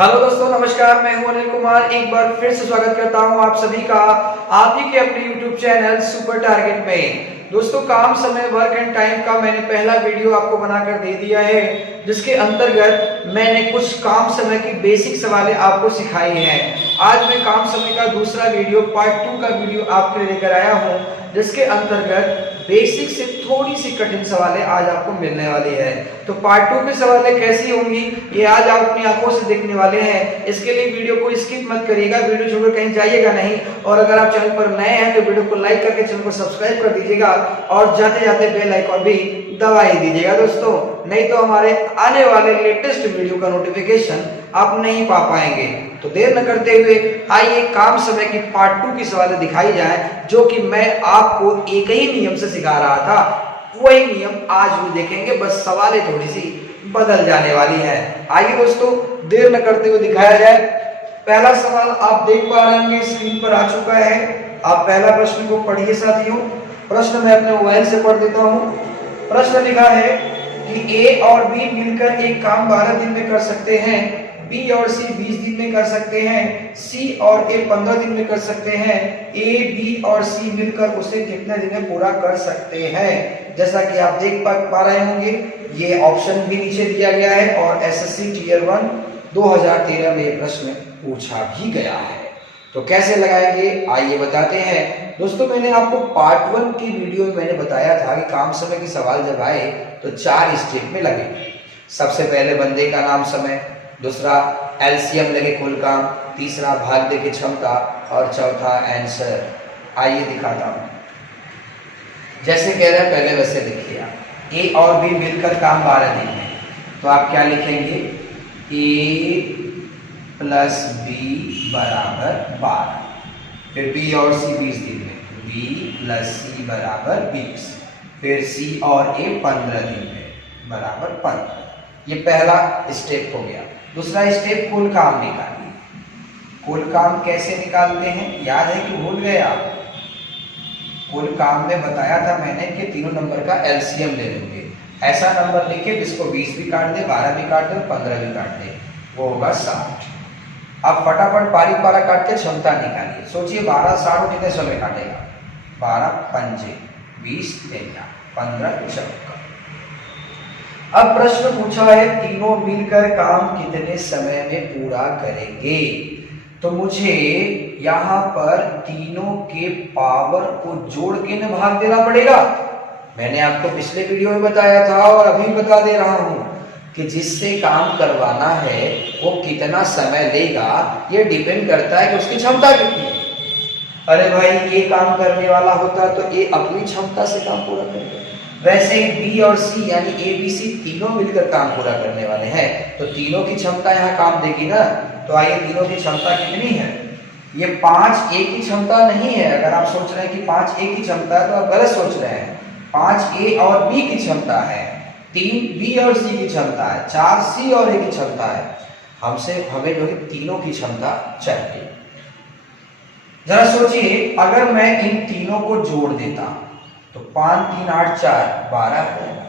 Hello दोस्तों, नमस्कार। मैं हूं अनिल कुमार। एक बार फिर से स्वागत करता हूं आप सभी का आप ही के अपने YouTube चैनल सुपर टारगेट में। दोस्तों, काम समय वर्क एंड टाइम का मैंने पहला वीडियो आपको बनाकर दे दिया है, जिसके अंतर्गत मैंने कुछ काम समय की बेसिक सवालें आपको सिखाई हैं। आज मैं काम समय का दूसरा वीडियो पार्ट 2 का वीडियो आपके लिए लेकर आया हूं, जिसके अंतर्गत बेसिक से थोड़ी सी कठिन सवालें आज आपको मिलने वाली है। तो पार्ट 2 की सवालें कैसी होंगी ये आज आप अपनी आंखों से देखने वाले हैं। इसके लिए वीडियो को स्किप मत करिएगा, वीडियो छोड़कर कहीं जाइएगा नहीं। और अगर आप चैनल पर नए हैं तो वीडियो को लाइक करके चैनल को सब्सक्राइब कर दीजिएगा और जाते जाते बेल आइकन भी दबा ही दीजिएगा दोस्तों, नहीं तो हमारे आने वाले लेटेस्ट वीडियो का नोटिफिकेशन आप नहीं पा पाएंगे। तो देर न करते हुए आइए काम समय की पार्ट 2 की सवालें दिखाई जाए, जो कि मैं आपको एक ही नियम से सिखा रहा था। वही नियम आज भी देखेंगे, बस सवालें थोड़ी सी बदल जाने वाली है। आइए दोस्तों, देर न करते हुए दिखाया जाए। पहला सवाल आप देख पा रहे होंगे, स्क्रीन पर आ चुका है। आप पहला प्रश्न को पढ़िए साथियों। प्रश्न मैं अपने मोबाइल से पढ़ देता हूं। प्रश्न लिखा है कि ए और बी मिलकर एक काम 12 दिन में कर सकते हैं, बी और सी 20 दिन में कर सकते हैं, सी और ए 15 दिन में कर सकते हैं, ए बी और सी मिलकर उसे कितने दिन में पूरा कर सकते हैं। जैसा कि आप देख पा रहे होंगे, ये ऑप्शन भी नीचे दिया गया है और एसएससी टीयर 1 2013 में प्रश्न पूछा भी गया है। तो कैसे लगाएंगे आइए बताते हैं। दोस्तों, मैंने आपको पार्ट 1 की वीडियो में मैंने बताया था कि काम समय के सवाल जब आए तो 4 स्टेप में लगे। सबसे पहले बंदे का नाम समय, दूसरा एलसीएम लगे कुल काम, तीसरा भाग दे की क्षमता और चौथा आंसर। आइए दिखाता हूं। जैसे कह रहे हैं पहले वैसे देखिए, ए और बी मिलकर काम 12 दिन में, तो आप क्या लिखेंगे? ए प्लस बी बराबर 12। फिर बी और सी 20 दिन में, बी प्लस सी बराबर 20। फिर सी और ए 15 दिन में बराबर 15। ये पहला स्टेप हो गया। दूसरा स्टेप कुल काम निकालिए। कुल काम कैसे निकालते हैं, याद है कि भूल गए आप? कुल काम में बताया था मैंने कि तीनों नंबर का एलसीएम ले लेंगे। ऐसा नंबर लिखे जिसको 20 भी काट दे, 12 भी काट दे, 15 भी काट दे, वो होगा 60। अब फटाफट पारी पारा काट के क्षमता निकालिए। सोचिए 12 60 कितने समय काटेगा? 12 पंजे 20 15 चौका। अब प्रश्न पूछा है तीनों मिलकर काम कितने समय में पूरा करेंगे। तो मुझे यहां पर तीनों के पावर को जोड़ के न भाग देना पड़ेगा। मैंने आपको पिछले वीडियो में बताया था और अभी बता दे रहा हूं कि जिससे काम करवाना है वो कितना समय लेगा, ये डिपेंड करता है कि उसकी क्षमता कितनी है। अरे भाई, ये काम करने वाला होता तो ये अपनी क्षमता से काम पूरा करेगा। वैसे ही बी और सी यानी ए बी सी तीनों मिलकर काम पूरा करने वाले हैं, तो तीनों की क्षमता यहाँ काम देगी ना। तो आइए, तीनों की क्षमता कितनी है? ये 5 ए की क्षमता नहीं है। अगर आप सोच रहे हैं कि 5 ए की क्षमता है तो आप गलत सोच रहे हैं। 5 ए और बी की क्षमता है, 3 बी और सी की क्षमता है, 4 सी और ए की क्षमता है। हमें जो है तीनों की क्षमता चाहिए। जरा सोचिए, अगर मैं इन तीनों को जोड़ देता तो 5 3 8 4 12 होगा।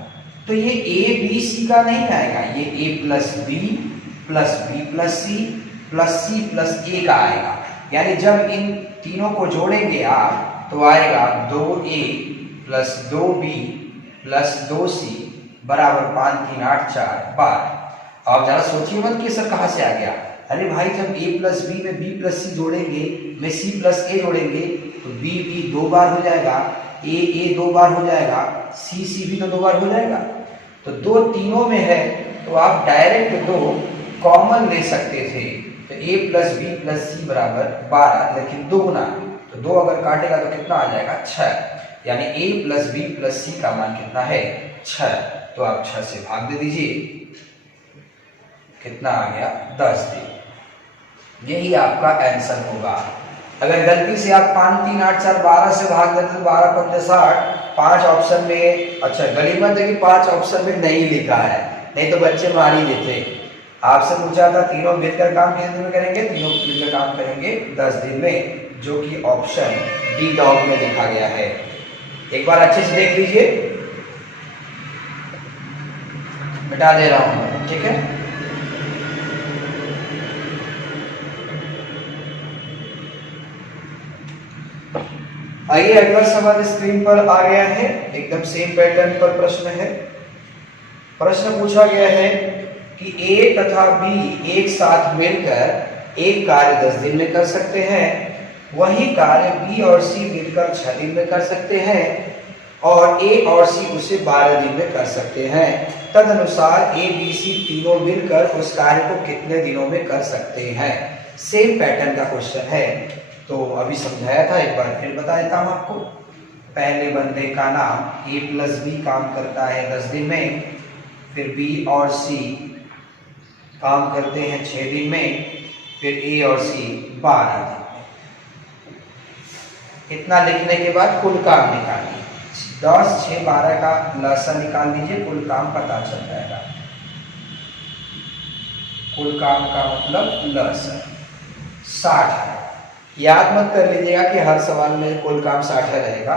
तो ये ए बी सी का नहीं आएगा, ये a plus b plus c plus a का आएगा। यानी जब इन तीनों को जोड़ेंगे आप तो आएगा 2a plus 2b plus 2c बराबर 5 3 8 4 12। अब जरा सोचिए मत कि सर कहाँ से आ गया। अरे भाई, जब a प्लस बी में b प्लस सी जोड़ेंगे, में c प्लस a जोड़ेंगे तो b 2 बार हो जाएगा, a 2 बार हो जाएगा, c भी तो 2 बार हो जाएगा। तो 2 तीनों में है तो आप डायरेक्ट 2 कॉमन ले सकते थे। तो a प्लस बी प्लस सी बराबर 12, लेकिन 2 गुना, तो 2 अगर काटेगा तो कितना आ जाएगा? 6। यानी a प्लस बी प्लस सी का मान कितना है? 6। तो आप 6 से भाग दे दीजिए, कितना आ गया? 10 दिन। यही आपका आंसर होगा। अगर गलती से आप 5 3 8 4 12 से भाग देते तो 12 पंजे 60। 5 ऑप्शन में, अच्छा गनीमत है कि 5 ऑप्शन में नहीं लिखा है, नहीं तो बच्चे मार ही देते। आपसे पूछा था तीनों मिलकर काम कितने दिन में करेंगे? तीनों मिलकर काम करेंगे 10 दिन में, जो कि ऑप्शन डी डॉग में लिखा गया है। एक बार अच्छे से देख लीजिए, मिटा दे रहा हूं, ठीक है। आइए अगला सवाल स्क्रीन पर आ गया है, एकदम सेम पैटर्न पर प्रश्न है। प्रश्न पूछा गया है कि ए तथा बी एक साथ मिलकर एक कार्य 10 दिन में कर सकते हैं, वही कार्य बी और सी मिलकर 6 दिन में कर सकते हैं और ए और सी उसे 12 दिन में कर सकते हैं। तदनुसार ए बी सी तीनों मिलकर उस कार्य को कितने दिनों में कर सकते हैं। सेम पैटर्न का क्वेश्चन है, तो अभी समझाया था, एक बार फिर बता देता हूं आपको। पहले बंदे का नाम ए प्लस बी काम करता है 10 दिन में, फिर बी और सी काम करते हैं 6 दिन में, फिर ए और सी 12 दिन में। इतना लिखने के बाद कुल काम निकालिए, 10, 6, 12 का लसा निकाल दीजिए, कुल काम पता चल जाएगा। कुल काम का मतलब लसा 60 है। याद मत कर लीजिएगा कि हर सवाल में कुल काम 60 रहेगा,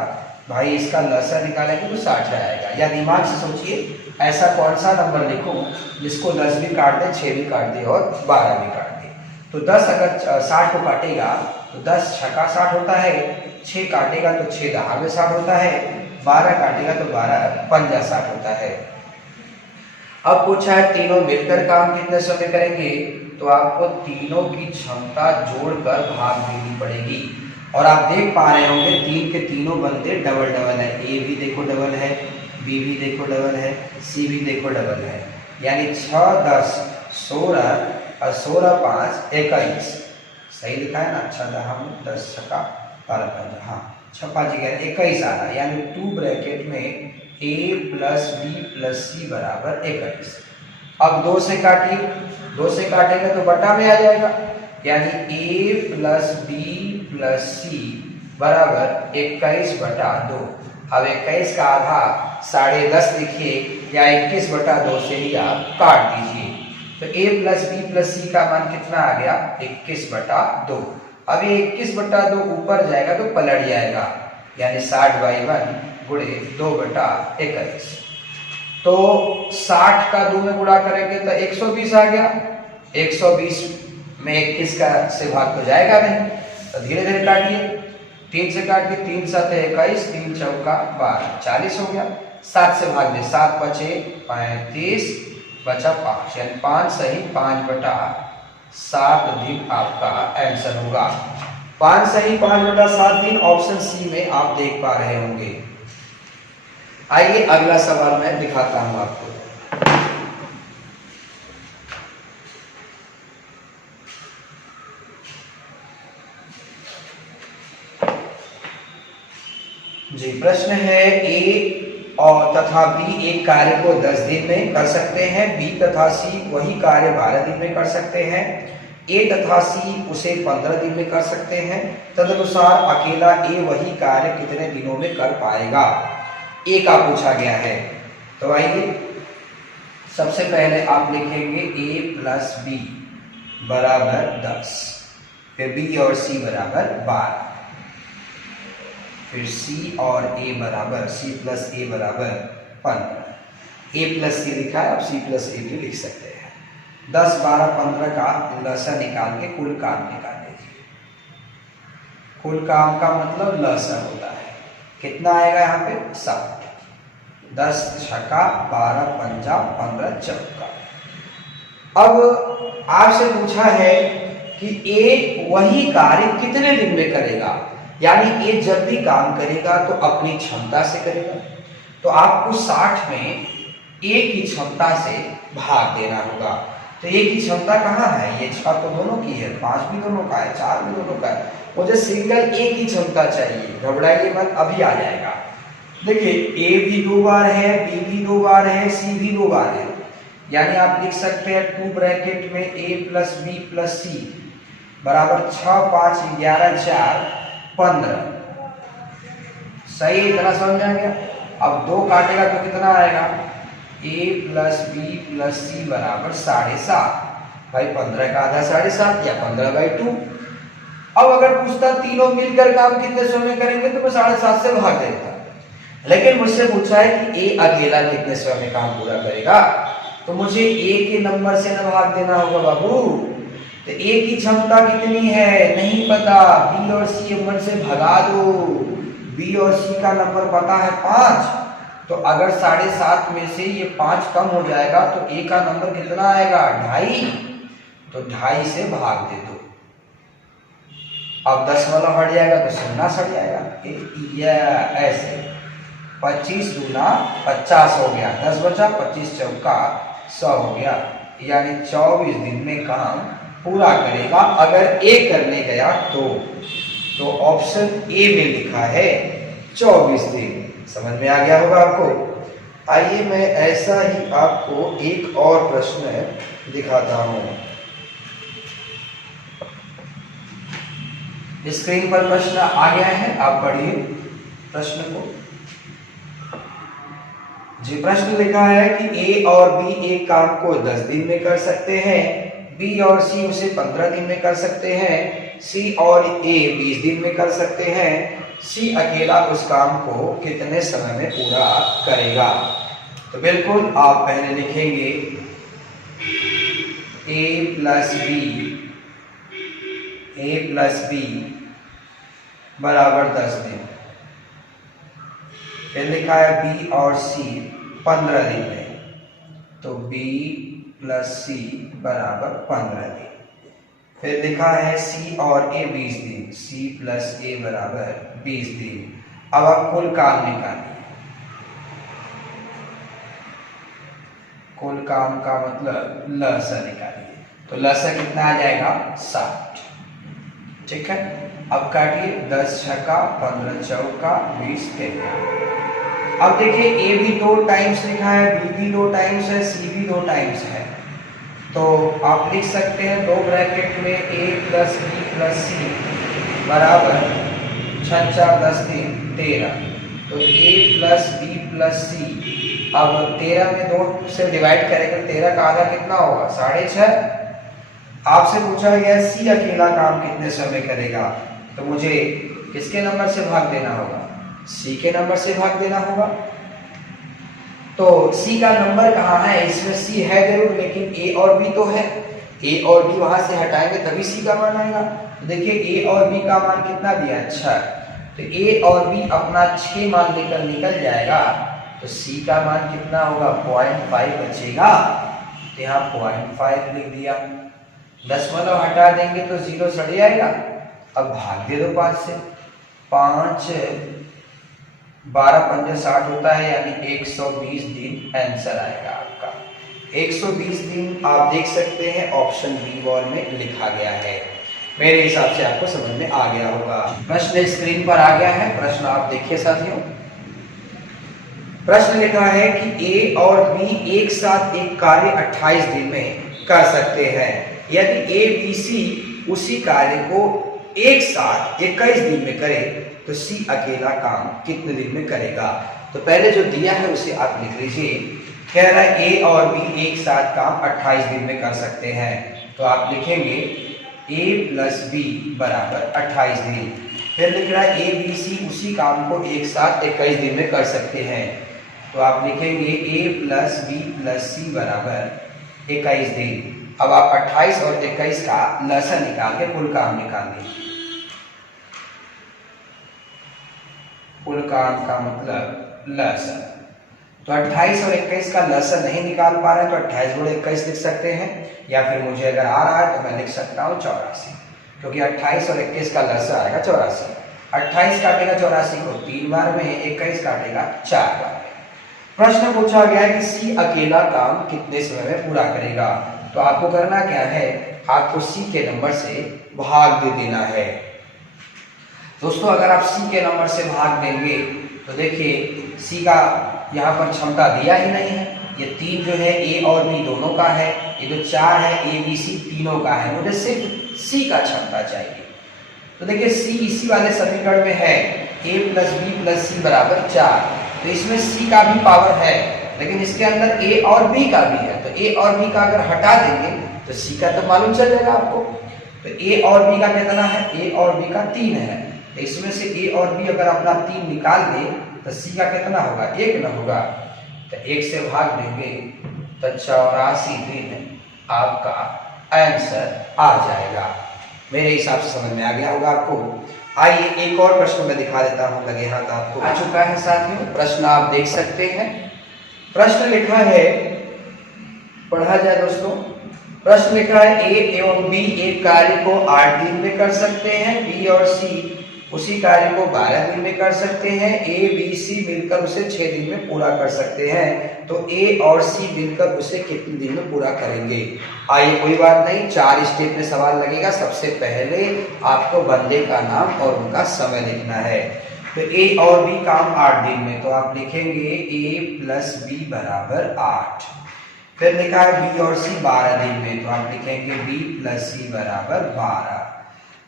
भाई इसका लसा निकालेंगे तो 60 आएगा। या दिमाग से सोचिए ऐसा कौन सा नंबर लिखूं जिसको 10 भी काट दे, 6 भी काट दे और 12 भी काट दे। तो 10 अगर 60 को काटेगा तो 10 छक्का 60 होता है, 6 काटेगा तो 6 दहागे 60 होता है, 12 काटेगा तो 12 पंजा 60 होता है। अब पूछा है तीनों मिलकर काम कितने समय करेंगे, तो आपको तीनों की क्षमता जोड़कर भाग देनी पड़ेगी। और आप देख पा रहे होंगे तीन के तीनों बंदे डबल डबल है, ए भी देखो डबल है, बी भी देखो डबल है, सी भी देखो डबल है, यानी 6, 10, 16 और 16, 5, 21। सही लिखा है ना, 6 दहा 10 छक्का 12 पंजा, हाँ 6 5 11 21 आ रहा है, यानी 2 ब्रैकेट में a प्लस बी प्लस सी बराबर 21। अब 2 से काटिए, 2 से काटेंगे तो बटा में आ जाएगा, यानी a प्लस बी प्लस सी बराबर 21/2। अब 21 का आधा 10.5 लिखिए या 21/2 से ही आप काट दीजिए, तो a प्लस बी प्लस सी का मान कितना आ गया 21/2। अब ये 21/2 ऊपर जाएगा तो पलट जाएगा, यानी 60/1 गुणे 2/21। तो 60 का 2 में गुणा करेंगे तो 120 आ गया, 120 में 21 का से भाग तो जाएगा नहीं, तो धीरे धीरे काटिए, 3 से काटिए, 3 7 21, 3 चौका 12, 40 हो गया। 7 से भाग दे, 7 बचे 35, बचा 5, यानी 5 सही 5/7 दिन आपका आंसर होगा। 5 सही 5/7 दिन ऑप्शन सी में आप देख पा रहे होंगे। आइए अगला सवाल मैं दिखाता हूं आपको। जी, प्रश्न है ए और तथा बी एक कार्य को 10 दिन में कर सकते हैं, बी तथा सी वही कार्य 12 दिन में कर सकते हैं, ए तथा सी उसे 15 दिन में कर सकते हैं। तदनुसार अकेला ए वही कार्य कितने दिनों में कर पाएगा, ए का पूछा गया है। तो आइए सबसे पहले आप लिखेंगे ए प्लस बी बराबर 10, फिर बी और सी बराबर 12, फिर सी और ए बराबर सी प्लस ए बराबर 15। ए प्लस सी लिखा है, आप सी प्लस ए भी लिख सकते हैं। 10, 12, 15 का लसा निकाल के कुल काम निकाल लीजिए। कुल काम का मतलब लसा होता है, कितना आएगा यहाँ पे 7, 10 छक्का 12 पंजा 15 चौका। अब आपसे पूछा है कि ए वही कार्य कितने दिन में करेगा, यानी ए जब भी काम करेगा तो अपनी क्षमता से करेगा, तो आपको 60 में ए की क्षमता से भाग देना होगा। तो ए की क्षमता कहाँ है, ये 6 तो दोनों की है, 5 भी दोनों का है, 4 भी दोनों का है, मुझे सिंगल ए की क्षमता चाहिए। घबराइए मत, अभी आ जाएगा। देखिए ए भी 2 बार है, बी भी 2 बार है, सी भी 2 बार है, यानी आप लिख सकते हैं 2 ब्रैकेट में ए प्लस बी प्लस सी बराबर 6, 5, 11, 4, 15। सही, इतना समझ आ गया। अब 2 काटेगा तो कितना आएगा, ए प्लस बी प्लस सी बराबर 7.5, भाई 15 का आधा 7.5 या 15/2। अब अगर पूछता तीनों मिलकर काम कितने समय करेंगे तो मैं 7.5 से भाग देता, लेकिन मुझसे पूछा है कि ए अकेला कितने समय में काम पूरा करेगा, तो मुझे ए के नंबर से न भाग देना होगा बाबू। तो ए की क्षमता कितनी है नहीं पता, बी और सी 1 से भगा दो, बी और सी का नंबर पता है 5, तो अगर 7.5 में से ये 5 कम हो जाएगा तो ए का नंबर कितना आएगा 2.5, तो 2.5 से भाग दे दो। अब 10 वाला हट जाएगा तो 0 हट जाएगा, या ऐसे 25 दूना 50 हो गया, 10 बचा, 25 चौका 100 हो गया, यानी 24 दिन में काम पूरा करेगा अगर ए करने गया तो ऑप्शन ए में लिखा है 24 दिन। समझ में आ गया होगा आपको। आइए मैं ऐसा ही आपको एक और प्रश्न दिखाता हूं। स्क्रीन पर प्रश्न आ गया है, आप पढ़िए प्रश्न को। जी, प्रश्न लिखा है कि ए और बी एक काम को 10 दिन में कर सकते हैं, बी और सी उसे 15 दिन में कर सकते हैं, सी और ए 20 दिन में कर सकते हैं, सी अकेला उस काम को कितने समय में पूरा करेगा। तो बिल्कुल आप पहले लिखेंगे ए प्लस बी बराबर 10 दिन, फिर लिखा है बी और सी 15 दिन में, तो बी प्लस सी बराबर 15 दिन। फिर लिखा है सी और ए 20 दिन, सी प्लस ए बराबर 20 दिन। अब आप कुल काम निकालिए। कुल काम का मतलब लसा निकालिए, तो लसा कितना आ जाएगा 60। ठीक है, अब काटिए, 10 छक्का 15 चौका 20 तेरह। अब देखिए ए भी 2 टाइम्स लिखा है, बी भी 2 टाइम्स है, सी भी 2 टाइम्स है, तो आप लिख सकते हैं 2 ब्रैकेट में ए प्लस बी प्लस सी बराबर 6 4 10 3 13, तो ए प्लस बी प्लस सी। अब 13 में 2 से डिवाइड करेंगे, 13 का आधा कितना होगा 6.5। आपसे पूछा गया सी अकेला काम कितने समय करेगा, तो मुझे किसके नंबर से भाग देना होगा, सी के नंबर से भाग देना होगा। तो सी का नंबर कहाँ है, इसमें सी है जरूर, लेकिन ए और बी तो है, ए और बी वहां से हटाएंगे तभी सी का मान आएगा। तो देखिए ए और बी का मान कितना दिया, 6, तो ए और बी अपना 6 मान लेकर निकल जाएगा, तो सी का मान कितना होगा 0.5 बचेगा, तो यहाँ 0.5 लिख दिया। 10 वाला हटा देंगे तो 0 सड़ जाएगा। अब भाग दे दो 5 से, 5 12 पंजे 60 होता है, यानी 120 दिन आंसर आएगा आपका। 120 दिन आप देख सकते हैं ऑप्शन बी वॉल में लिखा गया है। मेरे हिसाब से आपको समझ में आ गया होगा। प्रश्न स्क्रीन पर आ गया है, प्रश्न आप देखिए साथियों। प्रश्न लिखा है कि ए और बी एक साथ एक कार्य 28 दिन में कर सकते हैं। यदि ए बी सी उसी कार्य को एक साथ 21 दिन में करे तो सी अकेला काम कितने दिन में करेगा। तो पहले जो दिया है उसे आप लिख लीजिए। कह रहा है ए और बी एक साथ काम 28 दिन में कर सकते हैं, तो आप लिखेंगे ए प्लस बी बराबर 28 दिन। फिर लिख रहा है ए बी सी उसी काम को एक साथ 21 दिन में कर सकते हैं, तो आप लिखेंगे ए प्लस बी प्लस सी बराबर 21 दिन। अब आप 28 और 21 का लसन निकाल के कुल काम निकालिए। कुल काम का मतलब लसन, तो 28 और 21 का लसन नहीं निकाल पा रहे तो 28 गुणे 21 लिख सकते हैं, या फिर मुझे अगर आ रहा है तो मैं लिख सकता हूँ 84, क्योंकि 28 और 21 का लसन आएगा 84। 28 काटेगा 84 को 3 बार में, 21 काटेगा 4 बार में। प्रश्न पूछा गया है कि सी अकेला काम कितने समय में पूरा करेगा। तो आपको करना क्या है, आपको सी के नंबर से भाग दे देना है। दोस्तों अगर आप सी के नंबर से भाग देंगे तो देखिए सी का यहाँ पर क्षमता दिया ही नहीं है। ये 3 जो है ए और बी दोनों का है, ये जो 4 है ए बी सी तीनों का है, मुझे सिर्फ सी का क्षमता चाहिए। तो देखिए सी इसी वाले समीकरण में है, ए प्लस बी प्लस सी बराबर 4, तो इसमें सी का भी पावर है, लेकिन इसके अंदर ए और बी का भी है, तो ए और बी का अगर हटा देंगे तो सी का तो मालूम चल जाएगा आपको। तो ए और बी का कितना है, ए और बी का 3 है, तो इसमें से ए और बी अगर अपना 3 निकाल दे तो सी का कितना होगा, 1 ना होगा, तो 1 से भाग देंगे तो 84 दिन आपका आंसर आ जाएगा। मेरे हिसाब से समझ में आ गया होगा आपको। आइए एक और प्रश्न मैं दिखा देता हूं, लगे हाथ आपको आ चुका है साथियों। प्रश्न आप देख सकते हैं। प्रश्न लिखा है, पढ़ा जाए दोस्तों। प्रश्न लिखा है ए एवं बी एक कार्य को 8 दिन में कर सकते हैं, बी और सी उसी कार्य को 12 दिन में कर सकते हैं, ए बी सी मिलकर उसे 6 दिन में पूरा कर सकते हैं, तो ए और सी मिलकर उसे कितने दिन में पूरा करेंगे। आइए कोई बात नहीं, 4 स्टेप में सवाल लगेगा। सबसे पहले आपको बंदे का नाम और उनका समय लिखना है। तो ए और बी काम 8 दिन में, तो आप लिखेंगे ए प्लस बी बराबर 8। फिर लिखा है बी और सी 12 दिन में, तो आप लिखेंगे बी प्लस सी बराबर 12।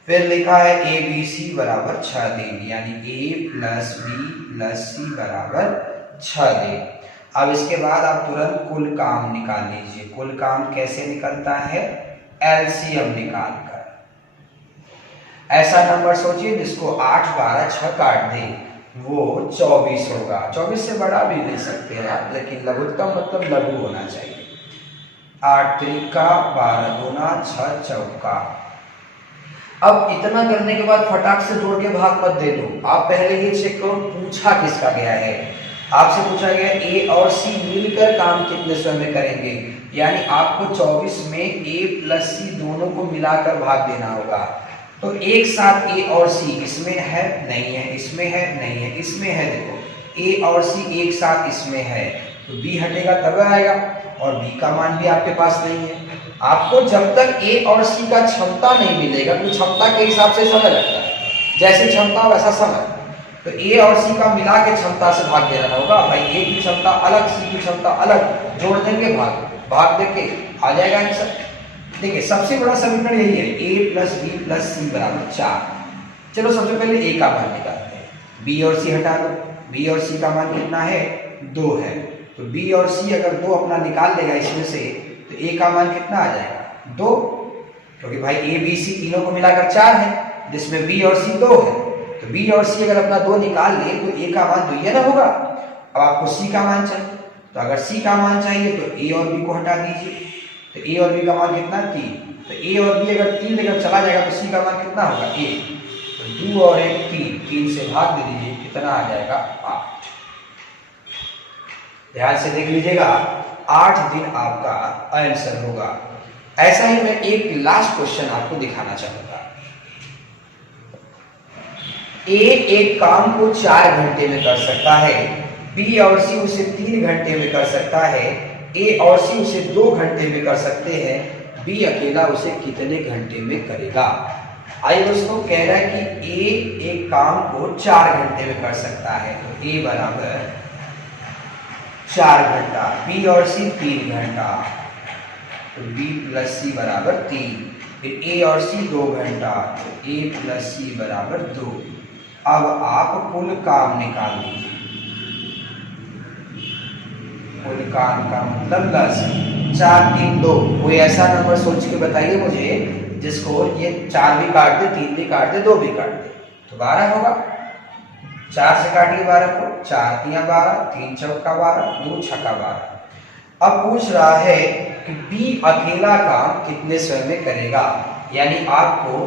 फिर लिखा है ए बी सी बराबर 6 दिन, यानी ए प्लस बी प्लस सी बराबर 6 दिन। अब इसके बाद आप तुरंत कुल काम निकाल लीजिए। कुल काम कैसे निकलता है? एलसीएम निकालकर। ऐसा नंबर सोचिए जिसको 8 12 6 काट दे, वो 24 होगा। 24 से बड़ा भी ले सकते हैं आप, लेकिन लघुत्तम मतलब लघु होना चाहिए। 8 त्रिका 12 दूना 6 चौका। अब इतना करने के बाद फटाक से जोड़ के भाग मत दे दो। आप पहले ये चेक करो पूछा किसका गया है। आपसे पूछा गया ए और सी मिलकर काम कितने समय में करेंगे, यानी आपको 24 में ए प्लस सी दोनों को मिलाकर भाग देना होगा। तो एक साथ ए और सी, इसमें है नहीं है, इसमें है नहीं है, इसमें है। देखो ए और सी एक साथ इसमें है, तो बी हटेगा तब आएगा, और बी का मान भी आपके पास नहीं है। आपको जब तक ए और सी का क्षमता नहीं मिलेगा, तो क्षमता के हिसाब से समय लगता है, जैसे क्षमता वैसा समय। तो ए और सी का मिला के क्षमता से भाग देना होगा। भाई ए की क्षमता अलग, सी की क्षमता अलग, जोड़ देंगे भाग देंगे आ जाएगा आंसर। देखिए सबसे बड़ा समीकरण यही है, ए प्लस बी प्लस सी बराबर 4। चलो सबसे पहले ए का मान निकालते हैं। बी और सी हटा दो, बी और सी का मान कितना है? 2 है। तो बी और सी अगर 2 अपना निकाल लेगा इसमें से, तो ए का मान कितना आ जाएगा? 2, क्योंकि भाई ए बी सी तीनों को मिलाकर 4 है, जिसमें बी और सी 2 है। तो बी और सी अगर अपना 2 निकाल ले तो ए का मान 2 ही ना होगा। अब आपको सी का मान चाहिए, तो अगर सी का मान चाहिए तो ए और बी को हटा दीजिए। तो ए और बी का मान कितना? 3। तो ए और बी अगर 3 लेकर चला जाएगा तो सी का मान कितना होगा? 1। तो 2 और 1 3, 3 से भाग दे दीजिए, कितना आ जाएगा? 8। ध्यान से देख लीजिएगा, 8 दिन आपका आंसर होगा। ऐसा ही मैं एक लास्ट क्वेश्चन आपको दिखाना चाहूंगा। ए एक काम को 4 घंटे में कर सकता है, बी और सी उसे 3 घंटे में कर सकता है, ए और सी उसे 2 घंटे में कर सकते हैं, बी अकेला उसे कितने घंटे में करेगा। आइए दोस्तों, कह रहा है कि ए एक काम को 4 घंटे में कर सकता है, तो ए बराबर 4 घंटा, बी और सी 3 घंटा, तो बी प्लस सी बराबर 3। फिर ए और सी 2 घंटा, तो ए प्लस सी बराबर 2। अब आप कुल काम निकाल लीजिए। कुल काम का मतलब 10, 4 3 2। कोई ऐसा नंबर सोच के बताइए मुझे जिसको ये 4 भी काट दे, 3 भी काट दे, 2 भी काट दे, तो 12 होगा। 4 से काटिए 12 को, 4 3 12, 3 चौका 12, 2 छक्का 12। अब पूछ रहा है कि बी अकेला काम कितने समय में करेगा, यानी आपको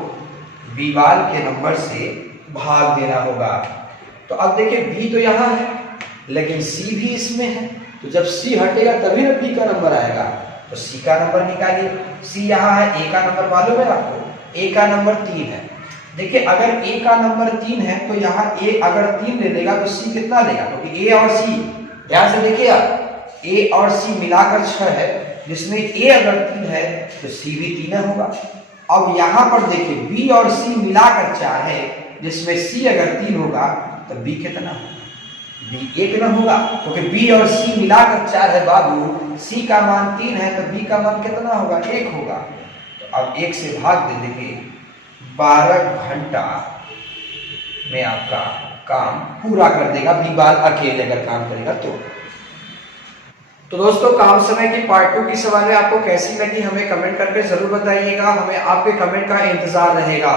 बी वाल के नंबर से भाग देना होगा। तो अब देखिए बी तो यहाँ है, लेकिन सी भी इसमें है, तो जब सी हटेगा तभी ना बी का नंबर आएगा। तो सी का नंबर निकालिए। सी यहाँ है, ए का नंबर मालूम है आपको? ए का नंबर 3 है। देखिए अगर ए का नंबर 3 है तो यहाँ ए अगर 3 ले लेगा तो सी कितना लेगा? क्योंकि ए और सी, ध्यान से देखिए आप, ए और सी मिलाकर 6 है, जिसमें ए अगर 3 है तो सी भी 3 होगा। अब यहाँ पर देखिए बी और सी मिलाकर 4 है, जिसमें सी अगर 3 होगा तो बी कितना? बी 1 न होगा, क्योंकि बी और सी मिलाकर 4 है बाबू। सी का मान 3 है तो बी का मान कितना होगा? 1 होगा। तो अब 1 से भाग दे देंगे, 12 घंटा में आपका काम पूरा कर देगा बी बाल अकेले अगर काम करेगा तो दोस्तों काम समय की पार्ट 2 की सवालें आपको कैसी लगी हमें कमेंट करके जरूर बताइएगा। हमें आपके कमेंट का इंतजार रहेगा।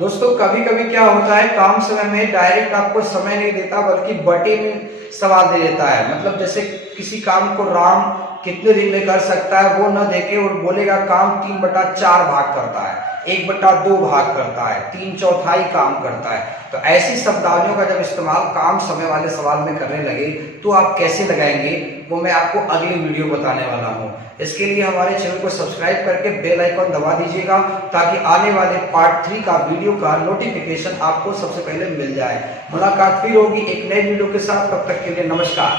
दोस्तों कभी कभी क्या होता है, काम समय में डायरेक्ट आपको समय नहीं देता बल्कि बटे में सवाल दे देता है। मतलब जैसे किसी काम को राम कितने दिन में कर सकता है वो न देके और बोलेगा काम 3/4 भाग करता है। 1/2 भाग करता है, 3/4 काम करता है। तो ऐसी शब्दावलियों का जब इस्तेमाल काम समय वाले सवाल में करने लगे तो आप कैसे लगाएंगे वो मैं आपको अगली वीडियो बताने वाला हूँ। इसके लिए हमारे चैनल को सब्सक्राइब करके बेल आइकन दबा दीजिएगा ताकि आने वाले पार्ट 3 का वीडियो का नोटिफिकेशन आपको सबसे पहले मिल जाए। मुलाकात फिर होगी एक नए वीडियो के साथ, तब तक के लिए नमस्कार।